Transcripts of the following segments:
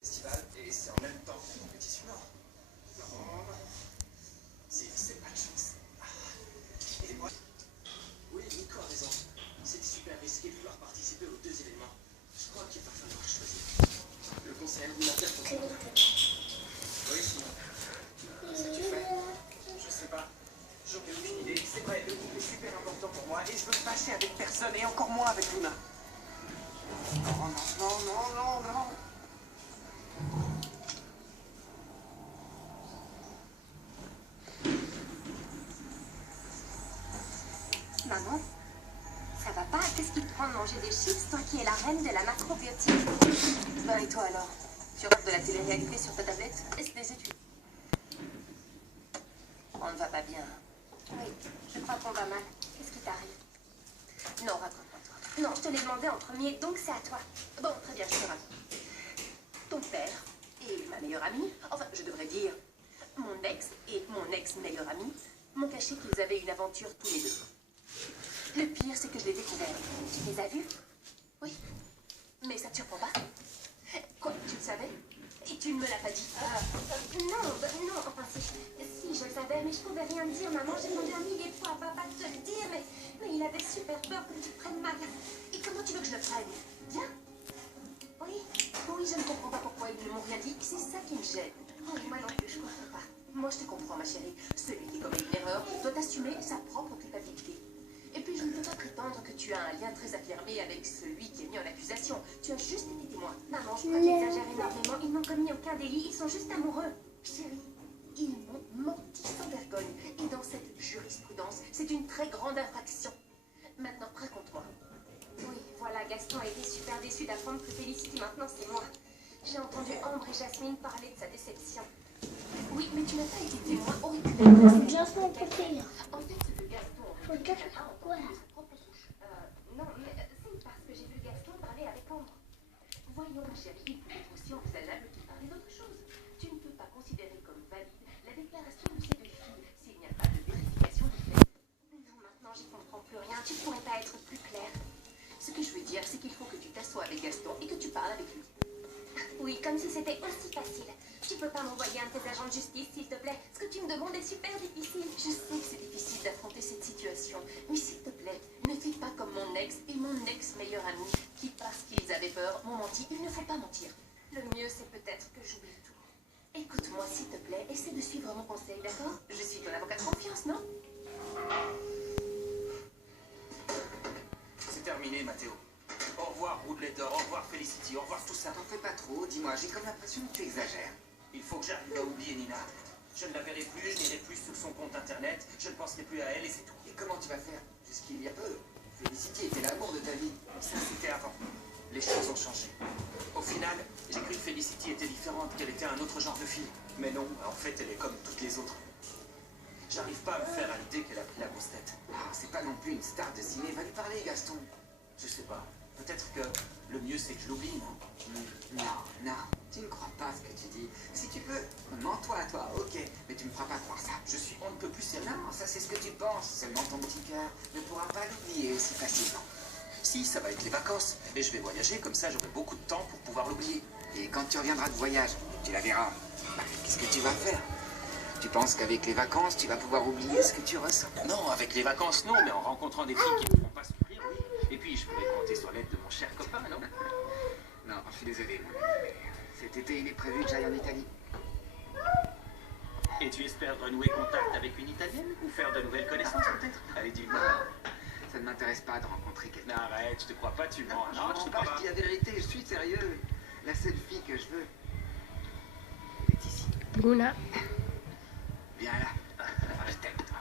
festival et c'est en même temps que la compétition. Non. C'est pas de chance. Et moi. Oui, Nico a raison. C'est super risqué de vouloir participer aux deux événements. Je crois qu'il va falloir choisir. Le conseil alimentaire pour tout le monde. Oui, sinon. Qu'est-ce que tu fais? Je sais pas. J'en ai aucune idée. C'est vrai, le couple est super important pour moi et je veux me fâcher avec personne et encore moins avec Luna. Non, non, non, non, non, non. Maman, ça va pas? Qu'est-ce qui te prend de manger des chips, toi qui es la reine de la macrobiotique? Ben et toi alors? Tu regardes de la télé-réalité sur ta tablette? Est-ce des études? On ne va pas bien. Oui, je crois qu'on va mal. Qu'est-ce qui t'arrive? Non, raconte-moi toi. Non, je te l'ai demandé en premier, donc c'est à toi. Bon, très bien, je te raconte. Ton père et ma meilleure amie, enfin, je devrais dire, mon ex et mon ex-meilleure amie, m'ont caché qu'ils avaient une aventure tous les deux. Le pire, c'est que je l'ai découvert. Tu les as vus? Oui. Mais ça te surprend pas? Quoi, tu le savais? Et tu ne me l'as pas dit? Non, enfin si, je le savais, mais je pouvais rien dire, maman. J'ai demandé un millier de fois à papa de te le dire, mais il avait super peur que tu te prennes mal. Et comment tu veux que je le prenne? Bien? Oui, je ne comprends pas pourquoi ils ne m'ont rien dit. C'est ça qui me gêne. Oui, moi non plus, je comprends pas. Moi, je te comprends, ma chérie. Celui qui commet une erreur doit assumer sa propre culpabilité. Et puis, je ne peux pas prétendre que tu as un lien très affirmé avec celui qui est mis en accusation. Tu as juste été témoin. Maman, je crois qu'ils exagèrent énormément. Ils n'ont commis aucun délit. Ils sont juste amoureux. Chérie, ils m'ont menti sans vergogne. Et dans cette jurisprudence, c'est une très grande infraction. Maintenant, raconte-moi. Oui, voilà, Gaston a été super déçu d'apprendre que Félicity, maintenant, c'est moi. J'ai entendu Ambre et Jasmine parler de sa déception. Oui, mais tu n'as pas été témoin auriculaire. Jasmine, pourquoi? En fait, ce que Gaston... Pourquoi? Non, mais c'est parce que j'ai vu Gaston parler avec Ambre. Voyons, ma chérie, il peut être aussi envisageable qu'il parle d'autre chose. Tu ne peux pas considérer comme valide la déclaration de ces deux filles s'il n'y a pas de vérification des faits. Non, maintenant, j'y comprends plus rien. Tu pourrais pas être plus clair. Ce que je veux dire, c'est qu'il faut que tu t'assoies avec Gaston et que tu parles avec lui. Oui, comme si c'était aussi facile. Tu peux pas m'envoyer un de tes agents de justice, s'il te plaît? Ce que tu me demandes est super difficile. Je sais que c'est difficile d'affronter cette situation. Mais s'il te plaît, ne fais pas comme mon ex et mon ex-meilleur ami, qui, parce qu'ils avaient peur, m'ont menti. Il ne faut pas mentir. Le mieux, c'est peut-être que j'oublie tout. Écoute-moi, s'il te plaît, essaie de suivre mon conseil, d'accord? Je suis ton avocat de confiance, non? C'est terminé, Mathéo. Au revoir, Woodletter, au revoir, Felicity, au revoir tout ça. T'en fais pas trop, dis-moi, j'ai comme l'impression que tu exagères. Il faut que j'arrive à oublier Nina. Je ne la verrai plus, je n'irai plus sur son compte internet, je ne penserai plus à elle et c'est tout. Et comment tu vas faire? Jusqu'il y a peu, Felicity était l'amour de ta vie. Ça, c'était avant. Les choses ont changé. Au final, j'ai cru que Felicity était différente, qu'elle était un autre genre de fille. Mais non, en fait, elle est comme toutes les autres. J'arrive pas à me faire à l'idée qu'elle a pris la grosse tête. Ah, c'est pas non plus une star de ciné, va lui parler, Gaston. Je sais pas. Peut-être que le mieux, c'est que je l'oublie, non? Non, tu ne crois pas ce que tu dis. Si tu peux, mens-toi à toi, ok, mais tu me feras pas croire ça. Je suis on ne peut plus sérieux. Non, ça c'est ce que tu penses, seulement ton petit cœur ne pourra pas l'oublier aussi facilement. Si, ça va être les vacances. Et je vais voyager, comme ça j'aurai beaucoup de temps pour pouvoir l'oublier. Et quand tu reviendras de voyage, tu la verras. Bah, qu'est-ce que tu vas faire? Tu penses qu'avec les vacances, tu vas pouvoir oublier ce que tu ressens? Non, avec les vacances, non, mais en rencontrant des filles qui ne me font pas souffrir, oui. Et puis, je pourrais compter sur l'aide de mon cher copain, non? Non, je suis désolé, mon ami, mais cet été, il est prévu que j'aille en Italie. Et tu espères renouer contact avec une Italienne ou faire de nouvelles connaissances, peut-être? Allez, dis-moi. Ça ne m'intéresse pas de rencontrer quelqu'un. Non, arrête, je te crois pas, tu mens. Non, je te crois pas. je dis la vérité, je suis sérieux. La seule fille que je veux, elle est ici. Luna. Viens là. Je t'aime, toi.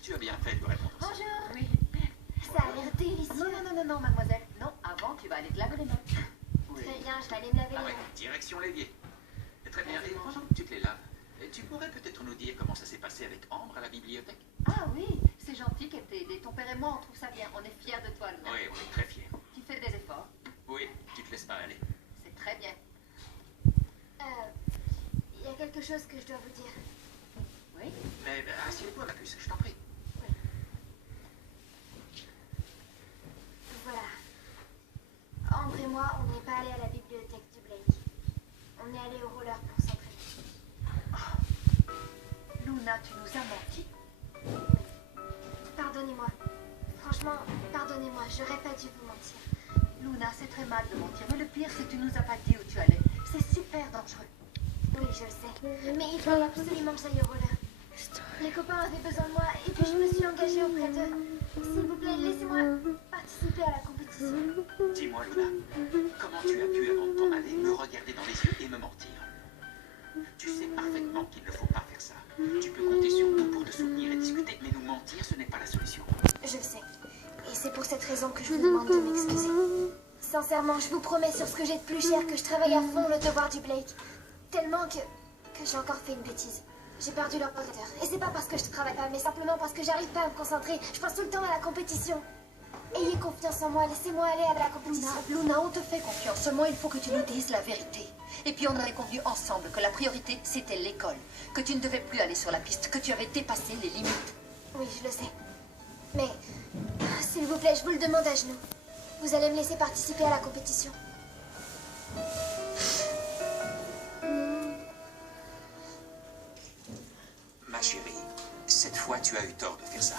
Tu as bien fait de répondre. Bonjour. Oui. Ça a l'air délicieux. Non, mademoiselle. Non, avant, tu vas aller te laver les mains. Oui. Très bien, je vais aller me laver Ah les ouais, mains. direction l'évier. Très bien, et pendant que tu te les laves, tu pourrais peut-être nous dire comment ça s'est passé avec Ambre à la bibliothèque? Ah oui, c'est gentil qu'elle t'ait aidé. Ton père et moi, on trouve ça bien. On est fiers de toi, Luna. Oui, on est très fiers. Tu fais des efforts. Oui, tu te laisses pas aller. C'est très bien. Il y a quelque chose que je dois vous dire. Oui. Mais assieds-toi, ma puce, je t'en prie. Voilà. Ambre et moi, on n'est pas allés à la bibliothèque. On est allé au roller pour s'entraîner. Luna, tu nous as menti. Pardonnez-moi. Franchement, pardonnez-moi, j'aurais pas dû vous mentir. Luna, c'est très mal de mentir, mais le pire, c'est que tu nous as pas dit où tu allais. C'est super dangereux. Oui, je le sais. Mais il fallait absolument que j'aille au roller. Les copains avaient besoin de moi et puis je me suis engagée auprès d'eux. S'il vous plaît, laissez-moi participer à la compétition. Dis-moi, Luna, comment tu as pu, avant de t'en aller, me regarder dans les yeux et me mentir? Tu sais parfaitement qu'il ne faut pas faire ça. Tu peux compter sur nous pour te soutenir et discuter, mais nous mentir, ce n'est pas la solution. Je le sais. Et c'est pour cette raison que je vous demande de m'excuser. Sincèrement, je vous promets sur ce que j'ai de plus cher que je travaille à fond le devoir du Blake. Tellement que j'ai encore fait une bêtise. J'ai perdu leur protecteur. Et c'est pas parce que je travaille pas, mais simplement parce que j'arrive pas à me concentrer. Je pense tout le temps à la compétition. Ayez confiance en moi, laissez-moi aller à la compétition. Luna, on te fait confiance. Seulement, il faut que tu nous dises la vérité. Et puis, on avait convenu ensemble que la priorité, c'était l'école. Que tu ne devais plus aller sur la piste, que tu avais dépassé les limites. Oui, je le sais. Mais, s'il vous plaît, je vous le demande à genoux. Vous allez me laisser participer à la compétition. Ma chérie, cette fois, tu as eu tort de faire ça.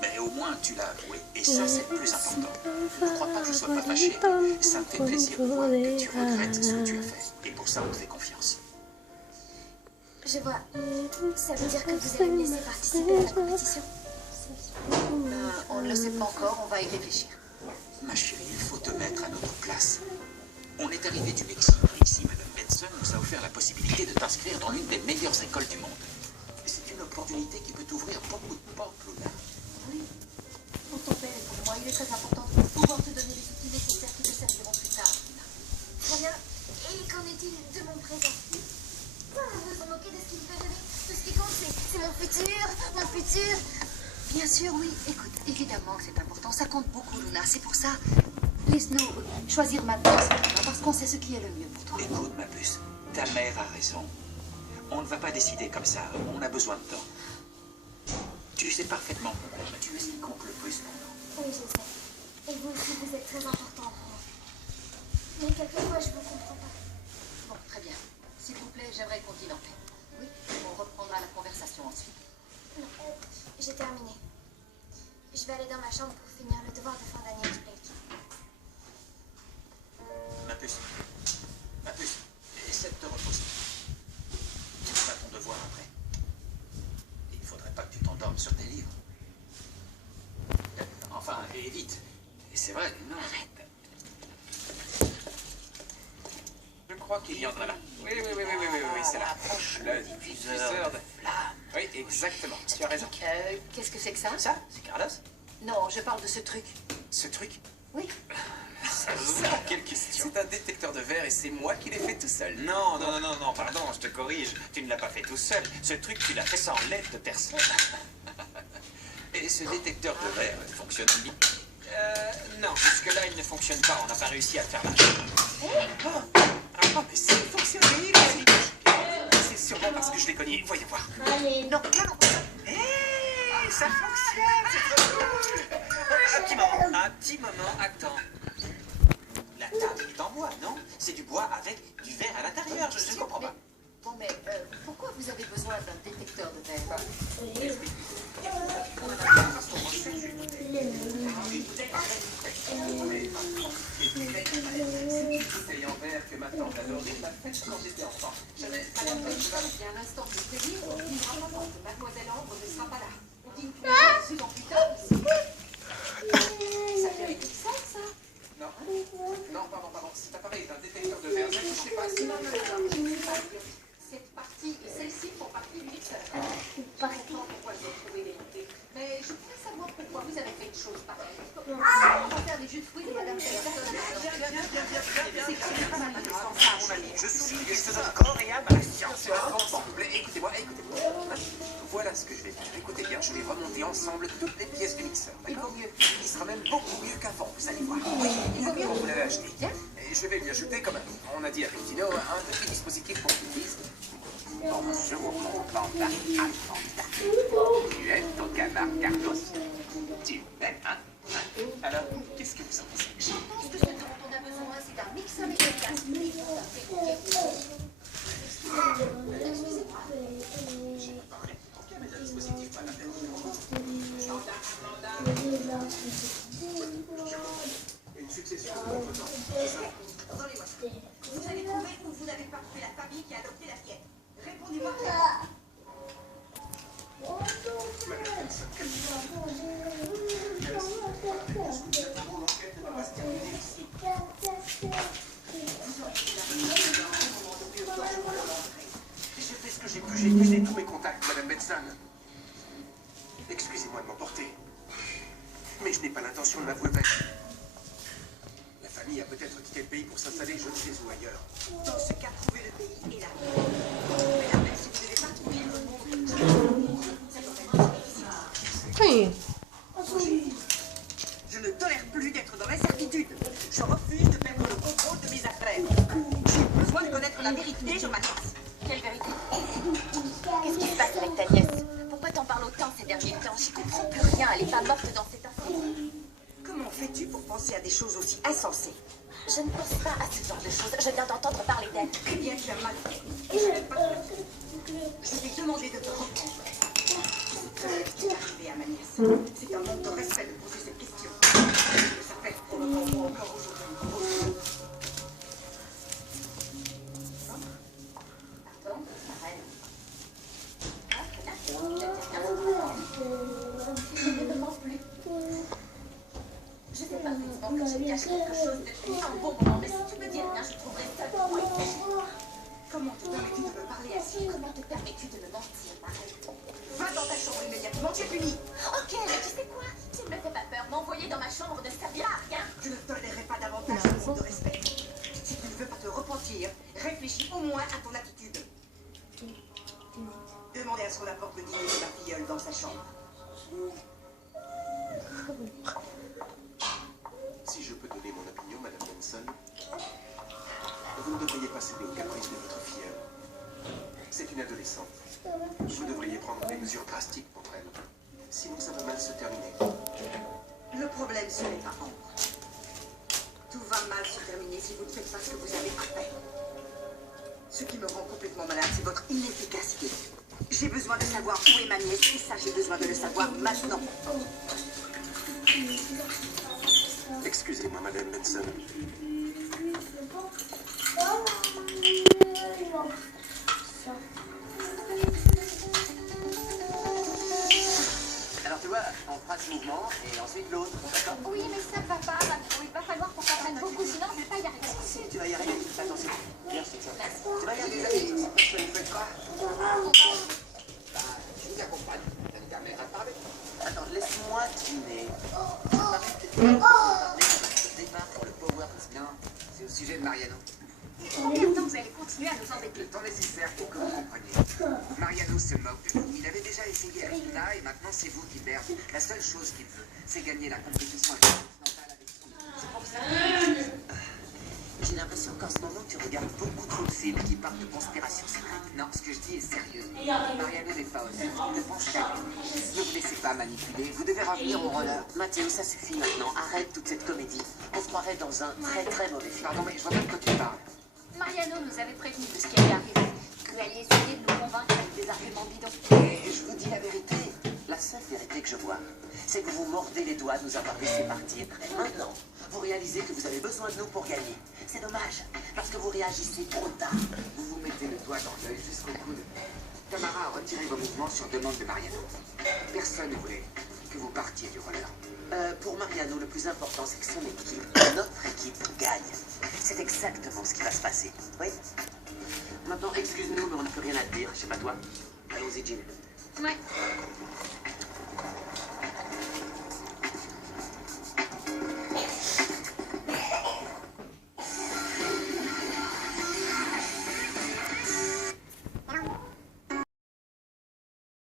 Mais au moins, tu l'as avoué. Et ça, c'est le plus important. Ne crois pas que je sois pas fâché. Ça me fait plaisir de voir que tu regrettes ce que tu as fait. Et pour ça, on te fait confiance. Je vois. Ça veut dire que vous allez me laisser participer à la compétition. On ne le sait pas encore, on va y réfléchir. Ma chérie, il faut te mettre à notre place. On est arrivé du Mexique. Ici, Madame Benson nous a offert la possibilité de t'inscrire dans l'une des meilleures écoles du monde. C'est une opportunité qui peut t'ouvrir beaucoup de portes, Luna. Oui. Pour ton père et pour moi, il est très important de pouvoir te donner les outils nécessaires qui te serviront plus tard, Luna. Très bien. Et qu'en est-il de mon présent? Vous vous moquez de ce qu'il peut donner. Tout ce qui compte, c'est mon futur, mon futur. Bien sûr, oui. Écoute, évidemment que c'est important. Ça compte beaucoup, Luna. C'est pour ça. Laisse-nous choisir maintenant, parce qu'on sait ce qui est le mieux pour toi. Écoute, ma puce, ta mère a raison. On ne va pas décider comme ça. On a besoin de temps. Tu sais parfaitement que tu es ce qui compte le plus pour nous. Oui, je sais. Et vous aussi, vous êtes très important pour moi. Mais quelquefois, je vous comprends pas. Bon, très bien. S'il vous plaît, j'aimerais qu'on dîne en paix. Oui, on reprendra la conversation ensuite. Non, j'ai terminé. Je vais aller dans ma chambre pour finir le devoir de fin d'année du Blake. Ma puce, essaie de te reposer. Tu feras ton devoir après. Il ne faudrait pas que tu t'endormes sur tes livres. Enfin, et vite. Et c'est vrai, non. Je crois qu'il y en a là. Oui, c'est là. Le diffuseur de flammes. Oui, exactement. Tu as raison. Qu'est-ce que c'est que ça? Ça, c'est Carlos. Non, je parle de ce truc. Ce truc. Oui. Quelle question. C'est un détecteur de verre et c'est moi qui l'ai fait tout seul. Non, pardon, je te corrige. Tu ne l'as pas fait tout seul. Ce truc, tu l'as fait sans l'aide de personne. Et ce détecteur de verre fonctionne bien? Non, jusque-là, il ne fonctionne pas. On n'a pas réussi à le faire marcher. Ah, mais ça fonctionne, il c'est sûrement parce que je l'ai cogné. Voyez voir. Allez. Non. Hé, ça fonctionne, c'est trop cool. Un petit moment, attends. La table est en bois, non? C'est du bois avec du verre à l'intérieur, je ne comprends pas. Bon, mais pourquoi vous avez besoin d'un détecteur de verre? Bouteille en verre que ma tante adorait m'a fait quand j'étais enfant. J'avais Il y a un instant de plaisir, on dînera pas quand Mademoiselle Ambre ne sera pas là. On dîne tous les 2 ans plus tard ici. Ça fait avec ça? Non, pardon. Cet appareil est un détecteur de verre. Je ne sais pas si... Cette partie et celle-ci font partie du mixeur. Je Parti. comprends pourquoi vous avez trouvé vérité. Mais je voudrais savoir pourquoi vous avez fait une chose pareille. On va faire des jus de fruits de Madame Peterson. C'est quand même pas mal indispensable. Je suis lieu de corps et âme à la science. Écoutez-moi. Voilà ce que je vais faire. Écoutez bien, je vais remonter ensemble toutes les pièces du mixeur. Il D'accord? vaut mieux. Il sera même beaucoup mieux qu'avant, vous allez voir. Oui, comme vous l'avez acheté. Et je vais lui ajouter, comme on a dit à Pettino, un petit dispositif pour qu'il dise bonjour, mon panda Alpanda. Tu aimes ton canard Carlos? Tu m'aimes, hein? Alors, qu'est-ce que vous en pensez? Je pense que ce dont on a besoin, c'est d'un mixeur efficace. Attendez-moi. Vous avez trouvé ou vous n'avez pas trouvé la famille qui a adopté la fillette? Répondez-moi clairement. J'ai fait ce que j'ai pu, j'ai épuisé tous mes contacts, Madame Benson. Excusez-moi de m'emporter. Mais je n'ai pas l'intention de m'avouer vaincu. La famille a peut-être quitté le pays pour s'installer je ne sais où ailleurs. Dans ce cas, trouvez le pays et la mais même si vous n'avez pas trouvé le mot, je ne tolère plus d'être dans l'incertitude. Je refuse de perdre le contrôle de mes affaires. J'ai besoin de connaître la vérité sur ma nièce. Quelle vérité? Qu'est-ce qui se passe avec ta nièce? Pourquoi t'en parles autant ces derniers temps? J'y comprends plus rien, elle est pas morte dans cet instant. Comment fais-tu pour penser à des choses aussi insensées? Je ne pense pas à ce genre de choses, je viens d'entendre parler d'elle. Eh bien, tu as mal fait. Et je n'aime pas cela. Je t'ai demandé de te reprendre. Ce qui est arrivé à ma nièce, c'est un manque de respect de poser cette question. Ça fait probablement moi encore aujourd'hui. Pardon, Arrête. Je ne demande plus. Je sais parfaitement que je cache quelque chose depuis un bon moment, mais si tu me dis rien, je trouverai ça pour moi. Comment te permets-tu de me parler ainsi? Comment te permets-tu de me mentir, Marie? Va dans ta chambre immédiatement, tu es puni. Ok, mais tu sais quoi? Tu ne me fais pas peur, m'envoyer dans ma chambre ne servira à rien. Je ne tolérerai pas davantage ce manque de respect. Si tu ne veux pas te repentir, réfléchis au moins à ton attitude. Demandez à ce qu'on apporte le dîner de ma filleule dans sa chambre. Si je peux donner mon opinion, Madame Benson, vous ne devriez pas céder aux caprices de votre filleule. C'est une adolescente. Vous devriez prendre des mesures drastiques pour elle. Sinon, ça va mal se terminer. Le problème, ce n'est pas Ambre. Tout va mal se terminer si vous ne faites pas ce que vous avez à faire. Ce qui me rend complètement malade, c'est votre inefficacité. J'ai besoin de savoir où est ma nièce, et ça, j'ai besoin de le savoir maintenant. Excusez-moi, Madame Benson. Alors tu vois, on fera ce mouvement et ensuite l'autre, d'accord? Oui, mais ça ne va pas, Marco. Il va falloir qu'on s'entraîne beaucoup, sinon je ne vais pas y arriver. Si, tu vas y arriver. Attention. Bien, c'est ça. Tu vas y arriver. Je ne fais pas. Je vous accompagne. Ça me permettra de parler. Attends, laisse-moi deviner. Le départ pour le Power. Non, c'est au sujet de Mariano. Combien de temps vous allez continuer à nous embêter? Le temps nécessaire pour que vous compreniez. Mariano se moque de vous. Il avait déjà essayé avec Luna et maintenant c'est vous qui perdez. La seule chose qu'il veut, c'est gagner la compétition intercontinentale avec son. C'est pour ça. J'ai l'impression qu'en ce moment tu regardes beaucoup trop de films qui parlent de conspiration secrète. Non, ce que je dis est sérieux. Mariano n'est pas honnête. Il ne pense qu'à lui. Ne vous laissez pas manipuler. Vous devez revenir au roller. Mathéo, ça suffit maintenant. Arrête toute cette comédie. On se croirait dans un très très mauvais film. Pardon, mais je vois pas de quoi tu parles. Mariano nous avait prévenu de ce qui allait arriver. Vous alliez essayer de nous convaincre avec des arguments bidons. Et je vous dis la vérité. La seule vérité que je vois, c'est que vous mordez les doigts de nous avoir laissé partir. Maintenant, vous réalisez que vous avez besoin de nous pour gagner. C'est dommage, parce que vous réagissez trop tard. Vous vous mettez le doigt dans l'œil jusqu'au coude. Tamara a retiré vos mouvements sur demande de Mariano. Personne ne voulait que vous partiez du roller. Pour Mariano, le plus important, c'est que son équipe, notre équipe, gagne. C'est exactement ce qui va se passer. Oui? Maintenant, excuse-nous, mais on n'a plus rien à te dire. Je sais pas toi. Allons-y, Jim. Ouais.